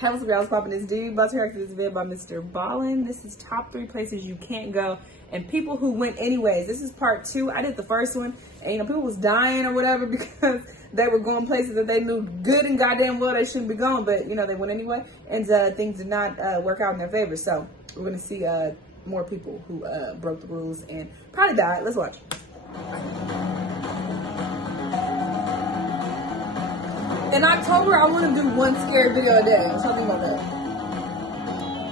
Hey, what's up, y'all? It's popping this dude. About to react to this video by Mr. Ballin. This is top 3 places you can't go and people who went anyways. This is part 2. I did the first one and people was dying or whatever because they were going places that they knew good and goddamn well they shouldn't be going, but they went anyway, and things did not work out in their favor. So we're gonna see more people who broke the rules and probably died. Let's watch. In October, I want to do one scary video a day. I'm talking about that.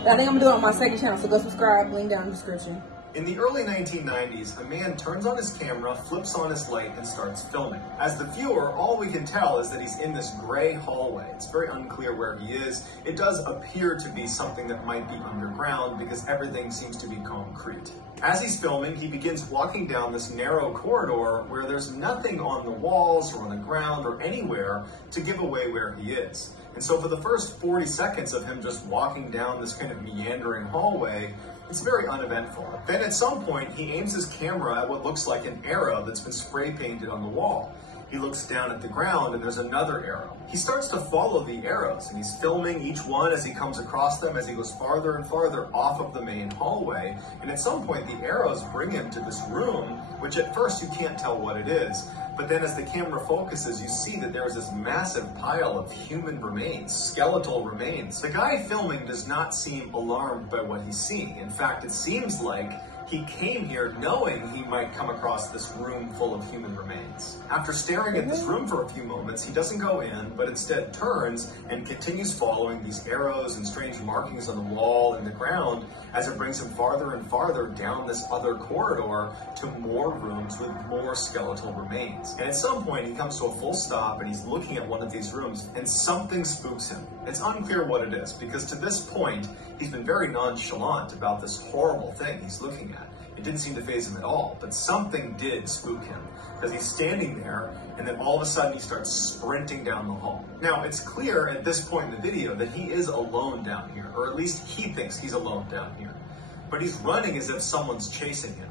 I think I'm going to do it on my second channel, so go subscribe, link down in the description. In the early 1990s, a man turns on his camera, flips on his light, and starts filming. As the viewer, all we can tell is that he's in this gray hallway. It's very unclear where he is. It does appear to be something that might be underground because everything seems to be concrete. As he's filming, he begins walking down this narrow corridor where there's nothing on the walls or on the ground or anywhere to give away where he is. And so for the first 40 seconds of him just walking down this kind of meandering hallway, it's very uneventful. Then at some point, he aims his camera at what looks like an arrow that's been spray painted on the wall. He looks down at the ground and there's another arrow. He starts to follow the arrows and he's filming each one as he comes across them, as he goes farther and farther off of the main hallway. And at some point the arrows bring him to this room, which at first you can't tell what it is. But then as the camera focuses, you see that there is this massive pile of human remains, skeletal remains. The guy filming does not seem alarmed by what he's seeing. In fact, it seems like he came here knowing he might come across this room full of human remains. After staring at this room for a few moments, he doesn't go in, but instead turns and continues following these arrows and strange markings on the wall and the ground as it brings him farther and farther down this other corridor to more rooms with more skeletal remains. And at some point, he comes to a full stop and he's looking at one of these rooms and something spooks him. It's unclear what it is because to this point, he's been very nonchalant about this horrible thing he's looking at. It didn't seem to faze him at all, but something did spook him because he's standing there and then all of a sudden he starts sprinting down the hall. Now, it's clear at this point in the video that he is alone down here, or at least he thinks he's alone down here. But he's running as if someone's chasing him.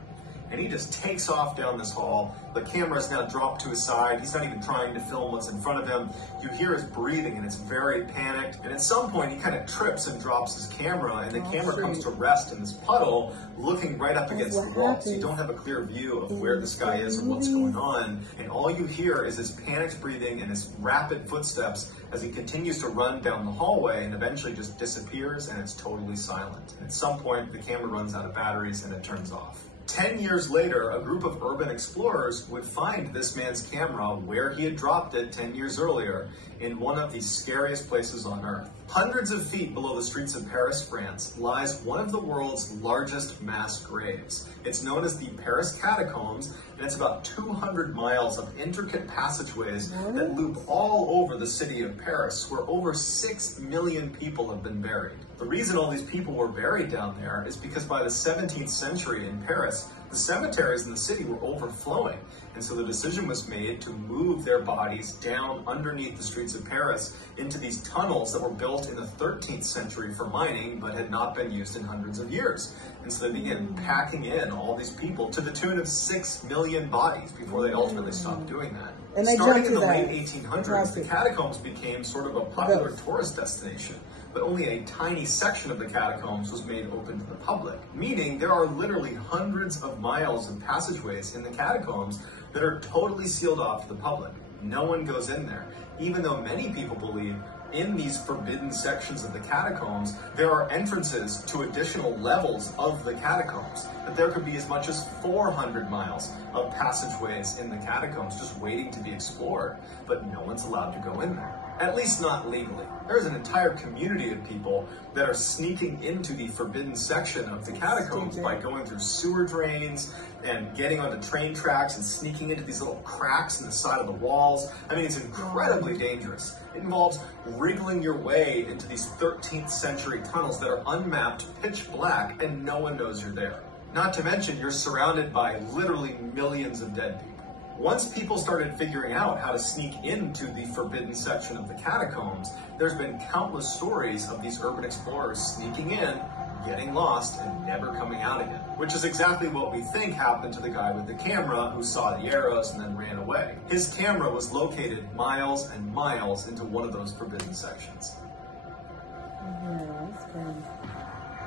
And he just takes off down this hall. The camera's now dropped to his side. He's not even trying to film what's in front of him. You hear his breathing and it's very panicked. And at some point he kind of trips and drops his camera and the camera comes to rest in this puddle looking right up against the wall. So you don't have a clear view of where this guy is or what's going on. And all you hear is his panicked breathing and his rapid footsteps as he continues to run down the hallway and eventually just disappears and it's totally silent. And at some point the camera runs out of batteries and it turns off. 10 years later, a group of urban explorers would find this man's camera where he had dropped it 10 years earlier in one of the scariest places on Earth. Hundreds of feet below the streets of Paris, France, lies one of the world's largest mass graves. It's known as the Paris Catacombs, and it's about 200 miles of intricate passageways that loop all over the city of Paris, where over 6 million people have been buried. The reason all these people were buried down there is because by the 17th century in Paris, the cemeteries in the city were overflowing, and so the decision was made to move their bodies down underneath the streets of Paris into these tunnels that were built in the 13th century for mining but had not been used in hundreds of years. And so they began packing in all these people to the tune of 6 million bodies before they ultimately stopped doing that. And they starting in the that. late 1800s, the catacombs became sort of a popular tourist destination, but only a tiny section of the catacombs was made open to the public, meaning there are literally hundreds of miles of passageways in the catacombs that are totally sealed off to the public. No one goes in there, even though many people believe in these forbidden sections of the catacombs, there are entrances to additional levels of the catacombs, that there could be as much as 400 miles of passageways in the catacombs just waiting to be explored, but no one's allowed to go in there. At least not legally. There's an entire community of people that are sneaking into the forbidden section of the catacombs by going through sewer drains and getting onto train tracks and sneaking into these little cracks in the side of the walls. I mean, it's incredibly dangerous. It involves wriggling your way into these 13th century tunnels that are unmapped, pitch black, and no one knows you're there. Not to mention, you're surrounded by literally millions of dead people. Once people started figuring out how to sneak into the forbidden section of the catacombs, there's been countless stories of these urban explorers sneaking in, getting lost, and never coming out again. Which is exactly what we think happened to the guy with the camera who saw the arrows and then ran away. His camera was located miles and miles into one of those forbidden sections.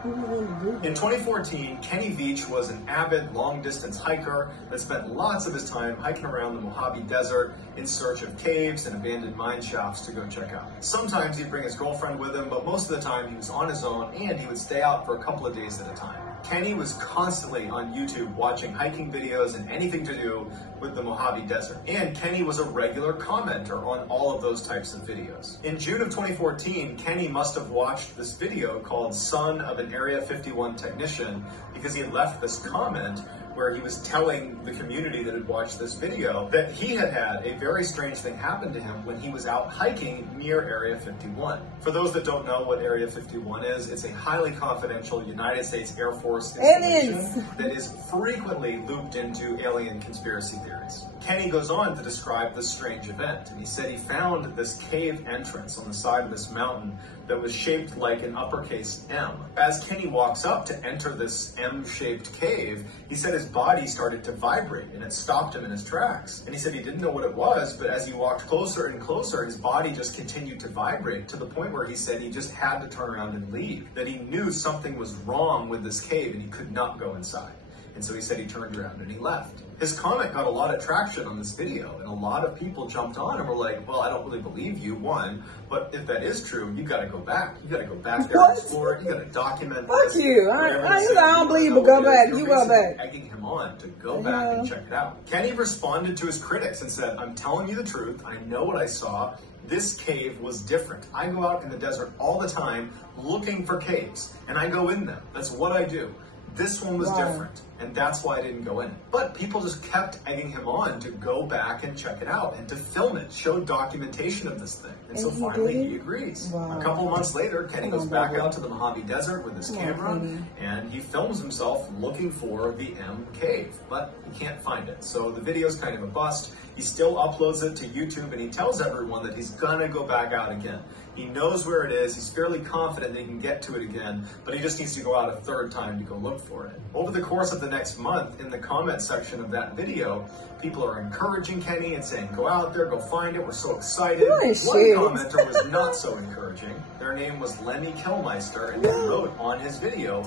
In 2014, Kenny Veach was an avid long-distance hiker that spent lots of his time hiking around the Mojave Desert in search of caves and abandoned mine shafts to go check out. Sometimes he'd bring his girlfriend with him, but most of the time he was on his own and he would stay out for a couple of days at a time. Kenny was constantly on YouTube watching hiking videos and anything to do with the Mojave Desert. And Kenny was a regular commenter on all of those types of videos. In June of 2014, Kenny must have watched this video called Son of an Area 51 Technician because he had left this comment where he was telling the community that had watched this video that he had had a very strange thing happen to him when he was out hiking near Area 51. For those that don't know what Area 51 is, it's a highly confidential United States Air Force installation that is frequently looped into alien conspiracy theories. Kenny goes on to describe this strange event, and he said he found this cave entrance on the side of this mountain that was shaped like an uppercase M. As Kenny walks up to enter this M-shaped cave, he said his body started to vibrate and it stopped him in his tracks. And he said he didn't know what it was, but as he walked closer and closer, his body just continued to vibrate to the point where he said he just had to turn around and leave, that he knew something was wrong with this cave and he could not go inside. And so he said he turned around and he left. His comment got a lot of traction on this video, and a lot of people jumped on and were like, well, I don't really believe you, one, but if that is true, you got to go back. You got to go back there and explore it. You got to document this. Fuck you. I don't believe you, but go back. You go back. Egging him on to go back and check it out. Kenny responded to his critics and said, I'm telling you the truth. I know what I saw. This cave was different. I go out in the desert all the time looking for caves, and I go in them. That's what I do. This one was different, and that's why I didn't go in. But people just kept egging him on to go back and check it out and to film it, show documentation of this thing. And so finally he agrees. A couple months later, Kenny goes back out to the Mojave Desert with his camera, and he films himself looking for the M cave, but he can't find it. So the video's kind of a bust. He still uploads it to YouTube, and he tells everyone that he's gonna go back out again. He knows where it is, he's fairly confident that he can get to it again, but he just needs to go out a third time to go look for it. Over the course of the next month, in the comment section of that video, people are encouraging Kenny and saying, go out there, go find it, we're so excited. One commenter was not so encouraging. Their name was Lemmy Killmeister, and they wrote on his video,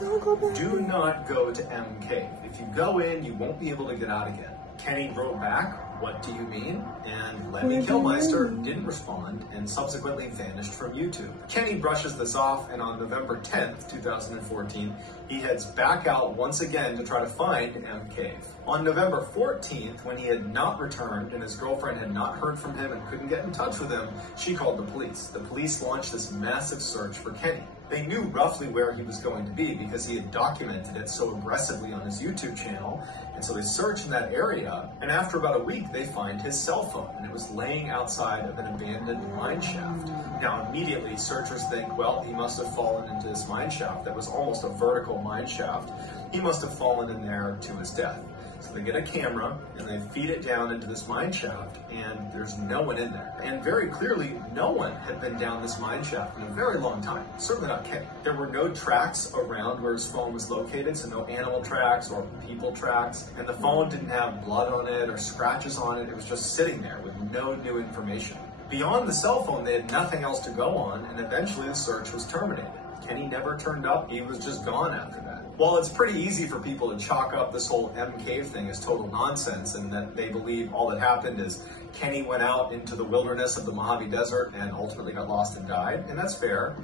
do not go to M Cave. If you go in, you won't be able to get out again. Kenny wrote back, what do you mean? And Lemmy Killmeister didn't respond and subsequently vanished from YouTube. Kenny brushes this off, and on November 10th, 2014, he heads back out once again to try to find M Cave. On November 14th, when he had not returned and his girlfriend had not heard from him and couldn't get in touch with him, she called the police. The police launched this massive search for Kenny. They knew roughly where he was going to be because he had documented it so aggressively on his YouTube channel. And so they searched in that area, and after about a week, they find his cell phone, and it was laying outside of an abandoned mine shaft. Now, immediately, searchers think, well, he must have fallen into this mine shaft that was almost a vertical mine shaft. He must have fallen in there to his death. So they get a camera and they feed it down into this mine shaft, and there's no one in there. And very clearly, no one had been down this mine shaft in a very long time. Certainly not Kenny. There were no tracks around where his phone was located, so no animal tracks or people tracks. And the phone didn't have blood on it or scratches on it. It was just sitting there with no new information. Beyond the cell phone, they had nothing else to go on, and eventually the search was terminated. Kenny never turned up. He was just gone after that. While it's pretty easy for people to chalk up this whole M Cave thing as total nonsense and that they believe all that happened is Kenny went out into the wilderness of the Mojave Desert and ultimately got lost and died, and that's fair,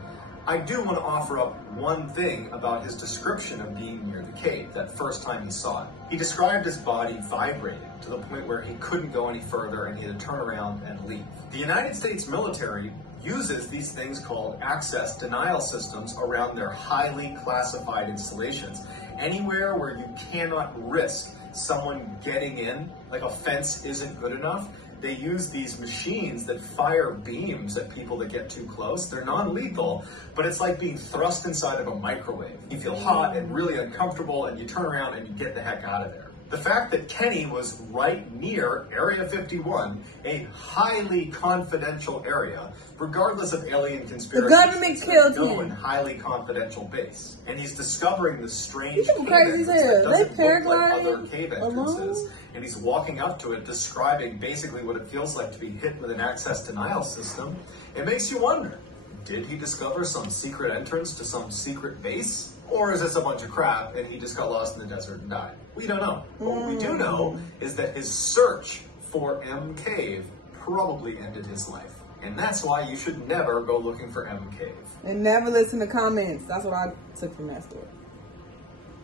I do want to offer up one thing about his description of being near the cave, that first time he saw it. He described his body vibrating to the point where he couldn't go any further and he had to turn around and leave. The United States military uses these things called access denial systems around their highly classified installations. Anywhere where you cannot risk someone getting in, like a fence isn't good enough, they use these machines that fire beams at people that get too close. They're non-lethal, but it's like being thrust inside of a microwave. You feel hot and really uncomfortable, and you turn around and you get the heck out of there. The fact that Kenny was right near Area 51, a highly confidential area, regardless of alien conspiracy, the government killed him. Highly confidential base, and he's discovering this strange cave entrance that doesn't look like other cave entrances, and he's walking up to it, describing basically what it feels like to be hit with an access denial system. It makes you wonder, Did he discover some secret entrance to some secret base? Or is this a bunch of crap and he just got lost in the desert and died? We don't know. But what we do know is that his search for M Cave probably ended his life. And that's why you should never go looking for M Cave. And never listen to comments. That's what I took from that story.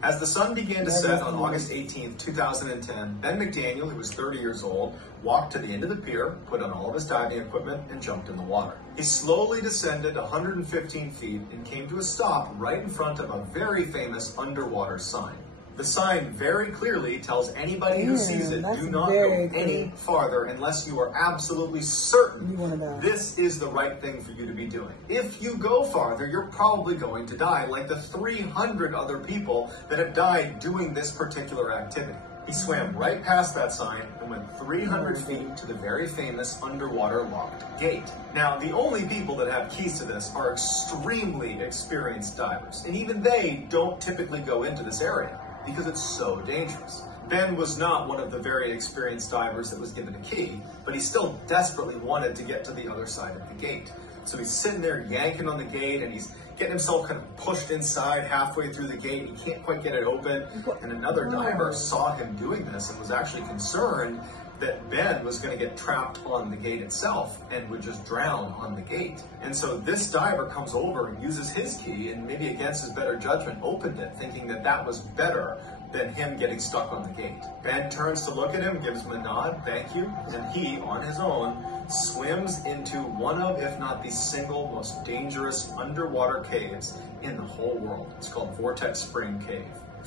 As the sun began to set on August 18, 2010, Ben McDaniel, who was 30 years old, walked to the end of the pier, put on all of his diving equipment, and jumped in the water. He slowly descended 115 feet and came to a stop right in front of a very famous underwater sign. The sign very clearly tells anybody who sees it, do not go any farther unless you are absolutely certain this is the right thing for you to be doing. If you go farther, you're probably going to die, like the 300 other people that have died doing this particular activity. He swam right past that sign and went 300 feet to the very famous underwater locked gate. Now, the only people that have keys to this are extremely experienced divers, and even they don't typically go into this area because it's so dangerous. Ben was not one of the very experienced divers that was given a key, but he still desperately wanted to get to the other side of the gate. So he's sitting there yanking on the gate, and he's getting himself kind of pushed inside halfway through the gate. He can't quite get it open. And another diver saw him doing this and was actually concerned that Ben was going to get trapped on the gate itself and would just drown on the gate. And so this diver comes over and uses his key, and maybe against his better judgment opened it, thinking that that was better than him getting stuck on the gate. Ben turns to look at him, gives him a nod, thank you, and he, on his own, swims into one of, if not the single most dangerous underwater caves in the whole world. It's called Vortex Spring Cave.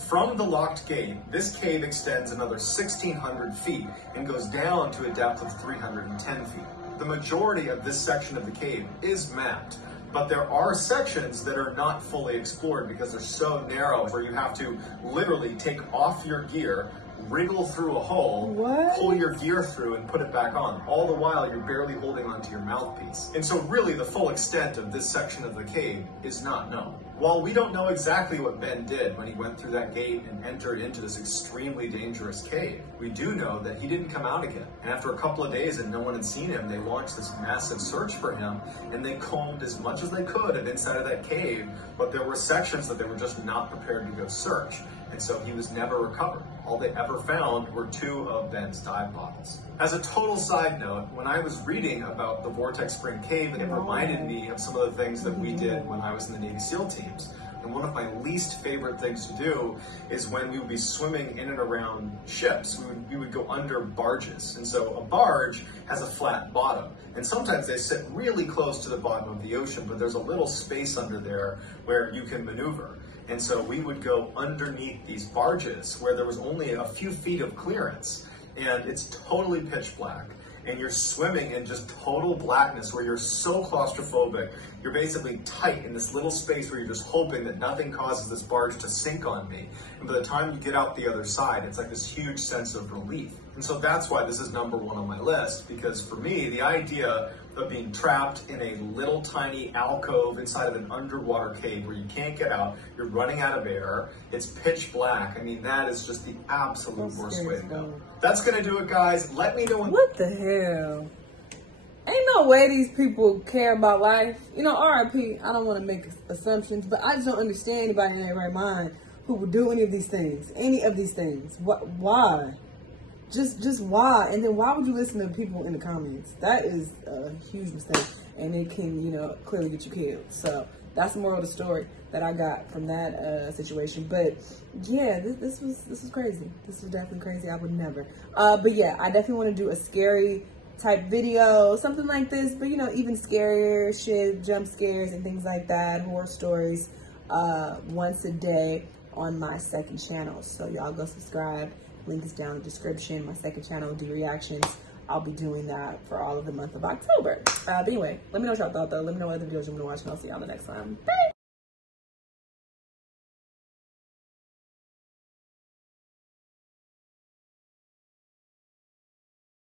From the locked gate, this cave extends another 1,600 feet and goes down to a depth of 310 feet. The majority of this section of the cave is mapped, but there are sections that are not fully explored because they're so narrow, where you have to literally take off your gear, wriggle through a hole, pull your gear through and put it back on. All the while you're barely holding onto your mouthpiece. And so really the full extent of this section of the cave is not known. While we don't know exactly what Ben did when he went through that gate and entered into this extremely dangerous cave, we do know that he didn't come out again. And after a couple of days and no one had seen him, they launched this massive search for him, and they combed as much as they could inside of that cave, but there were sections that they were just not prepared to go search. And so he was never recovered. All they ever found were 2 of Ben's dive bottles. As a total side note, when I was reading about the Vortex Spring Cave, it reminded me of some of the things that we did when I was in the Navy SEAL teams. And one of my least favorite things to do is when we would be swimming in and around ships. We would go under barges. And so a barge has a flat bottom. And sometimes they sit really close to the bottom of the ocean, but there's a little space under there where you can maneuver. And so we would go underneath these barges where there was only a few feet of clearance, and it's totally pitch black. And you're swimming in just total blackness where you're so claustrophobic. You're basically tight in this little space where you're just hoping that nothing causes this barge to sink on me. And by the time you get out the other side, it's like this huge sense of relief. And so that's why this is #1 on my list, because for me, the idea of being trapped in a little tiny alcove inside of an underwater cave where you can't get out, you're running out of air, it's pitch black. I mean, that is just the absolute worst way to go. That's gonna do it, guys. Let me know what the hell? Ain't no way these people care about life. You know, RIP, I don't want to make assumptions, but I just don't understand anybody in their right mind who would do any of these things. Why? Just why? And then why would you listen to people in the comments? That is a huge mistake, and it can, clearly get you killed. So that's the moral of the story that I got from that situation. But yeah, this was crazy. This was definitely crazy. I would never. But yeah, I definitely want to do a scary type video, something like this. But even scarier shit, jump scares and things like that, horror stories, once a day on my second channel. So y'all go subscribe. Link is down in the description. My second channel, D Reactions. I'll be doing that for all of the month of October. But anyway, let me know what y'all thought, though. Let me know what other videos you want to watch, and I'll see y'all the next time. Bye!